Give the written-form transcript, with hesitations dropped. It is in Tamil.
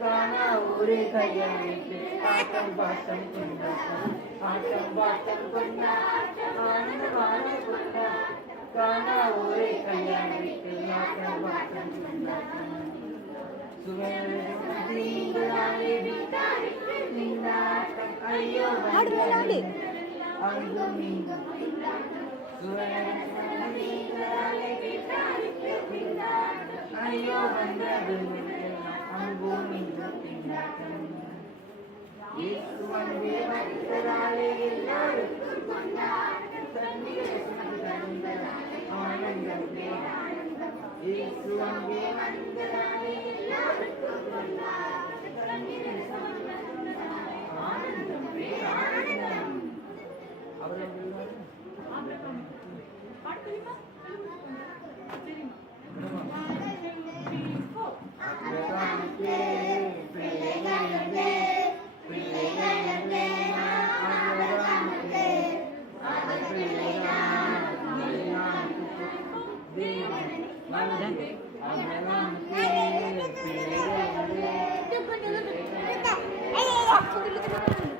காணா ஊரே கையமைத்து ஆட்டம் பாட்டம் கொண்டாட்டம் ஆட்டம் பாட்டம் கொண்டாட்டம் ஆனந்த வாழ கொண்டாட்டம் காணா ஊரே கையமைத்து ஆட்டம் பாட்டம் கொண்டாட்டம் ஐயோ அங்கும் இங்கும் ஐயோ வந்தது அங்கும் இங்கும் திண்டாட்டம் இயேசுவந்தே வந்ததாலே எல்லாருக்கும் கொண்டாட்டம் ஆனந்தமே இயேசுவந்தே வந்ததாலே எல்லாருக்கும் கொண்டாட்டம் ஆனந்தமே ஆனந்தம் Ayo,